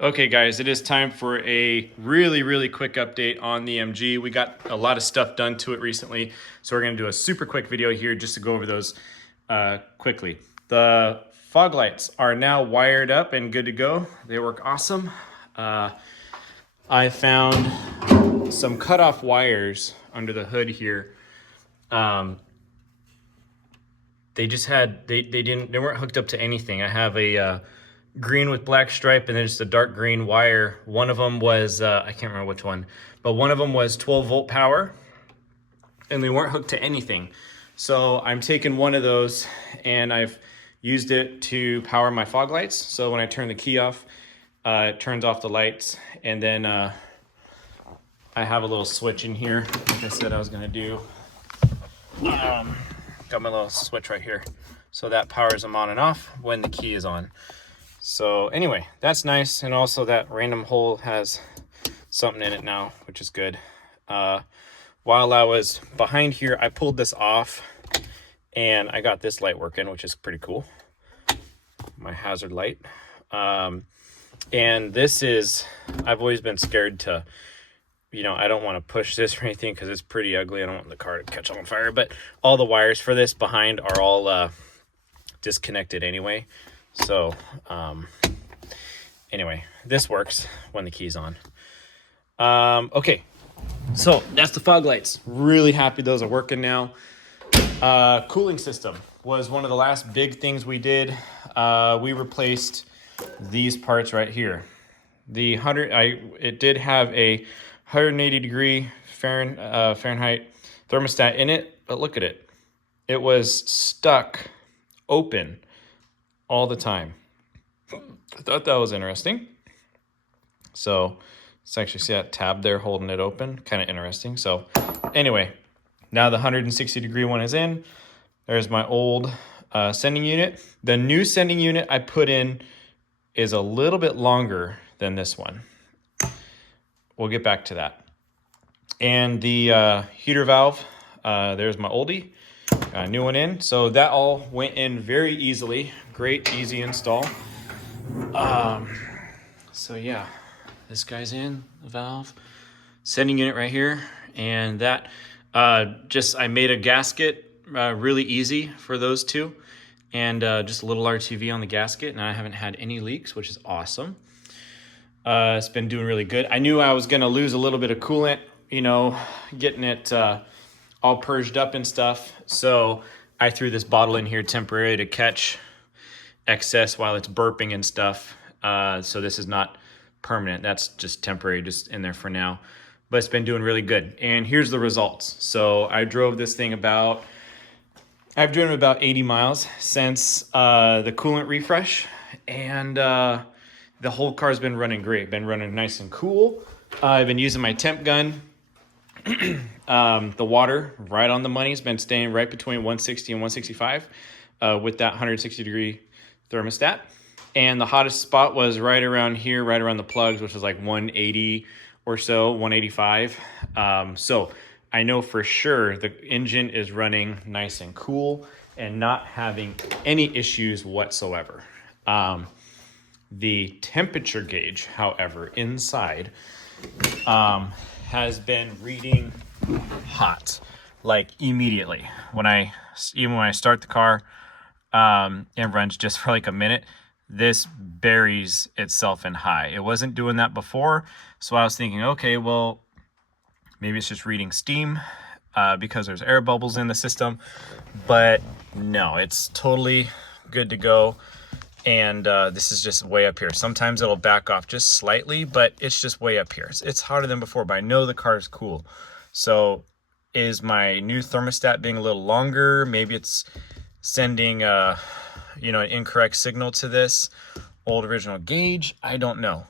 Okay guys, it is time for a really quick update on the MG. We got a lot of stuff done to it recently, so we're gonna do a super quick video here just to go over those quickly. The fog lights are now wired up and good to go. They work awesome. I found some cutoff wires under the hood here. They just had, they weren't hooked up to anything. I have a green with black stripe and then just a dark green wire. One of them was, I can't remember which one, but one of them was 12 volt power and they weren't hooked to anything. So I'm taking one of those and I've used it to power my fog lights. So when I turn the key off, it turns off the lights. And then I have a little switch in here. Like I said, I was gonna do, got my little switch right here. So that powers them on and off when the key is on. So anyway, that's nice. And also that random hole has something in it now, which is good. While I was behind here, I pulled this off and I got this light working, which is pretty cool. My hazard light. And this is, I've always been scared to, you know, I don't want to push this or anything because it's pretty ugly. I don't want the car to catch on fire, but all the wires for this behind are all disconnected anyway. So anyway, this works when the key's on. Okay, so that's the fog lights. Really happy those are working now. Cooling system was one of the last big things we did. We replaced these parts right here. The it did have a 180 degree Fahrenheit thermostat in it, but look at it. It was stuck open all the time. I thought that was interesting. So let's actually see that tab there holding it open. Kind of interesting. So anyway, now the 160 degree one is in. There's my old sending unit. The new sending unit I put in is a little bit longer than this one. We'll get back to that. And the heater valve, there's my oldie. Got a new one in. So that all went in very easily. Great, easy install. So yeah, this guy's in, the valve. Sending unit right here. And that, I made a gasket really easy for those two. And just a little RTV on the gasket. And I haven't had any leaks, which is awesome. It's been doing really good. I knew I was going to lose a little bit of coolant, you know, getting it all purged up and stuff. So I threw this bottle in here temporarily to catch excess while it's burping and stuff. So this is not permanent. That's just temporary, just in there for now. But it's been doing really good. And here's the results. So I drove this thing I've driven about 80 miles since the coolant refresh. And the whole car's been running great. Been running nice and cool. I've been using my temp gun. The water right on the money has been staying right between 160 and 165 with that 160 degree thermostat. And the hottest spot was right around here, right around the plugs, which was like 180 or so, 185. So I know for sure the engine is running nice and cool and not having any issues whatsoever. The temperature gauge, however, inside has been reading hot, like immediately. Even when I start the car and runs just for like a minute, this buries itself in high. It wasn't doing that before, so I was thinking, okay, well, maybe it's just reading steam because there's air bubbles in the system, but no, it's totally good to go. And this is just way up here. Sometimes it'll back off just slightly, but it's just way up here. It's hotter than before, but I know the car is cool. So is my new thermostat being a little longer? Maybe it's sending an incorrect signal to this old original gauge. I don't know.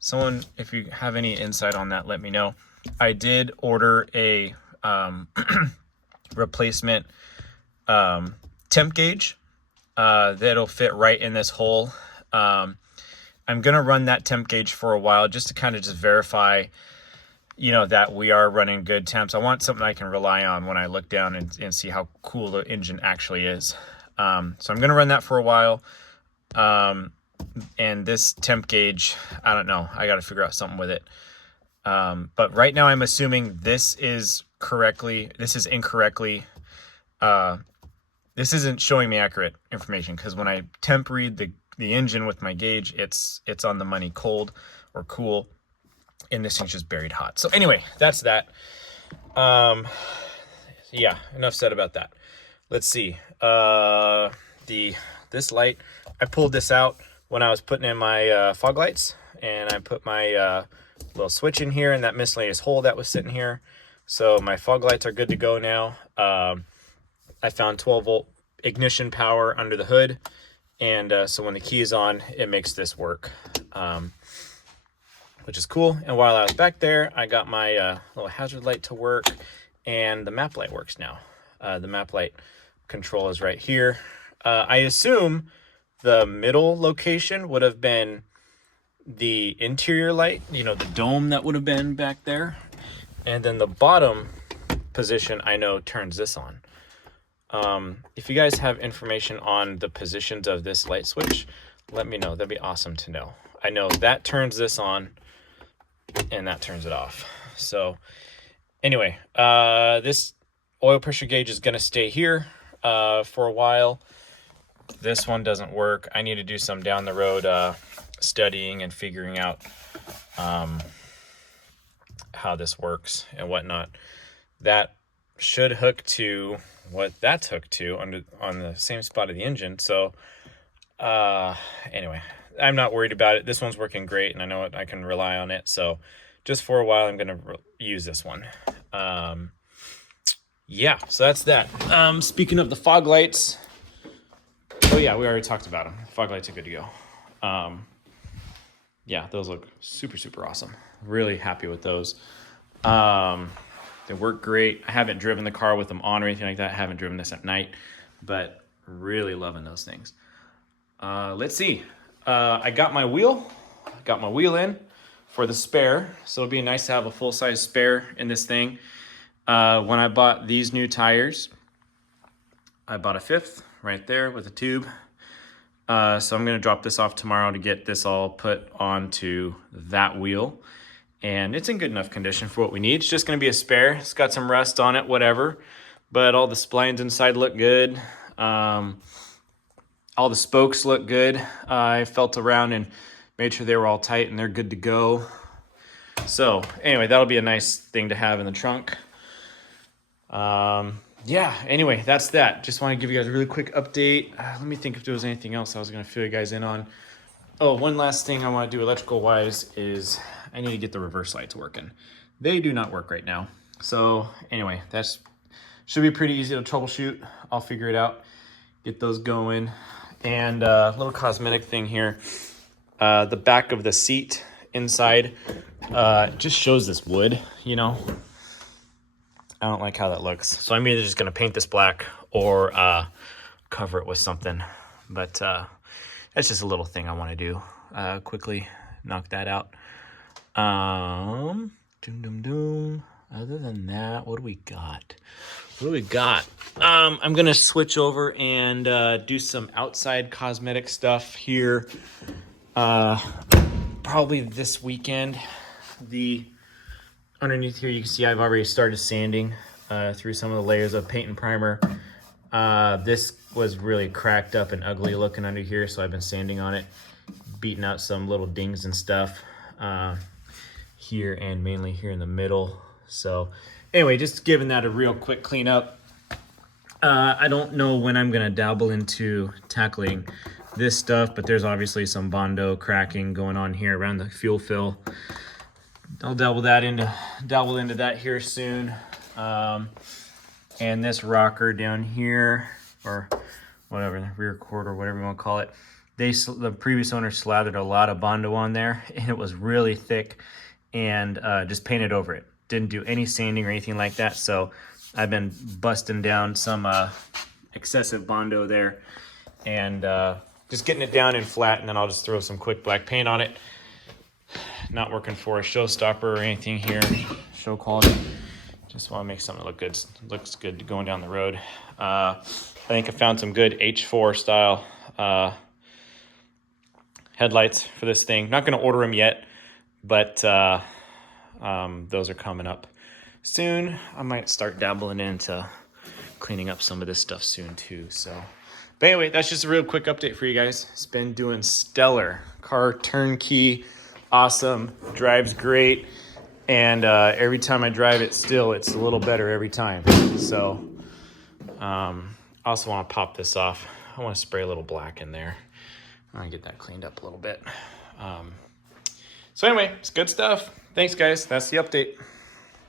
Someone, if you have any insight on that, let me know. I did order a replacement temp gauge that'll fit right in this hole. I'm going to run that temp gauge for a while just to kind of just verify, that we are running good temps. I want something I can rely on when I look down and see how cool the engine actually is. So I'm going to run that for a while. And this temp gauge, I don't know. I got to figure out something with it. But right now I'm assuming this is incorrectly. This isn't showing me accurate information, because when I temp read the engine with my gauge, it's on the money cold or cool, and this thing's just buried hot. So anyway, that's that. Yeah, enough said about that. Let's see. This light, I pulled this out when I was putting in my fog lights, and I put my little switch in here in that miscellaneous hole that was sitting here. So my fog lights are good to go now. I found 12-volt ignition power under the hood, and so when the key is on, it makes this work, which is cool. And while I was back there, I got my little hazard light to work, and the map light works now. The map light control is right here. I assume the middle location would have been the interior light, you know, the dome that would have been back there. And then the bottom position, I know, turns this on. If you guys have information on the positions of this light switch, let me know. That'd be awesome to know. I know that turns this on and that turns it off. So anyway, this oil pressure gauge is going to stay here for a while. This one doesn't work. I need to do some down the road studying and figuring out how this works and whatnot. That should hook to what that's hooked to on the same spot of the engine. So anyway, I'm not worried about it. This one's working great, and I know I can rely on it. So just for a while, I'm going to use this one. Yeah, so that's that. Speaking of the fog lights, oh yeah, we already talked about them. Fog lights are good to go. Yeah, those look super, super awesome. Really happy with those. They work great. I haven't driven the car with them on or anything like that. I haven't driven this at night, but really loving those things. Let's see. I got my wheel. Got my wheel in for the spare. So it'll be nice to have a full-size spare in this thing. When I bought these new tires, I bought a 5th right there with a tube. So I'm going to drop this off tomorrow to get this all put onto that wheel. And it's in good enough condition for what we need. It's just going to be a spare. It's got some rust on it, whatever. But all the splines inside look good. All the spokes look good. I felt around and made sure they were all tight and they're good to go. So anyway, that'll be a nice thing to have in the trunk. Yeah, anyway, that's that. Just want to give you guys a really quick update. Let me think if there was anything else I was going to fill you guys in on. Oh, one last thing I want to do electrical-wise is I need to get the reverse lights working. They do not work right now. So anyway, that should be pretty easy to troubleshoot. I'll figure it out, get those going. And a little cosmetic thing here. The back of the seat inside just shows this wood, you know. I don't like how that looks. So I'm either just going to paint this black or cover it with something. But that's just a little thing I want to do. Quickly knock that out. Other than that, what do we got? I'm going to switch over and do some outside cosmetic stuff here. Probably this weekend. Underneath here, you can see I've already started sanding through some of the layers of paint and primer. This was really cracked up and ugly looking under here, so I've been sanding on it, beating out some little dings and stuff here and mainly here in the middle. So anyway, just giving that a real quick cleanup. I don't know when I'm going to dabble into tackling this stuff, but there's obviously some Bondo cracking going on here around the fuel fill. I'll dabble into that here soon. And this rocker down here, or whatever, the rear cord or whatever you want to call it, the previous owner slathered a lot of Bondo on there, and it was really thick, and just painted over it. Didn't do any sanding or anything like that, so I've been busting down some excessive Bondo there, and just getting it down and flat, and then I'll just throw some quick black paint on it. Not working for a showstopper or anything here, show quality. Just want to make something look good. Looks good going down the road. I think I found some good H4 style headlights for this thing. Not going to order them yet, but those are coming up soon. I might start dabbling into cleaning up some of this stuff soon too. So, but anyway, that's just a real quick update for you guys. It's been doing stellar. Car turnkey, awesome, drives great, and every time I drive it, still it's a little better every time. So, I also want to pop this off. I want to spray a little black in there. I want to get that cleaned up a little bit. So anyway, it's good stuff. Thanks, guys. That's the update.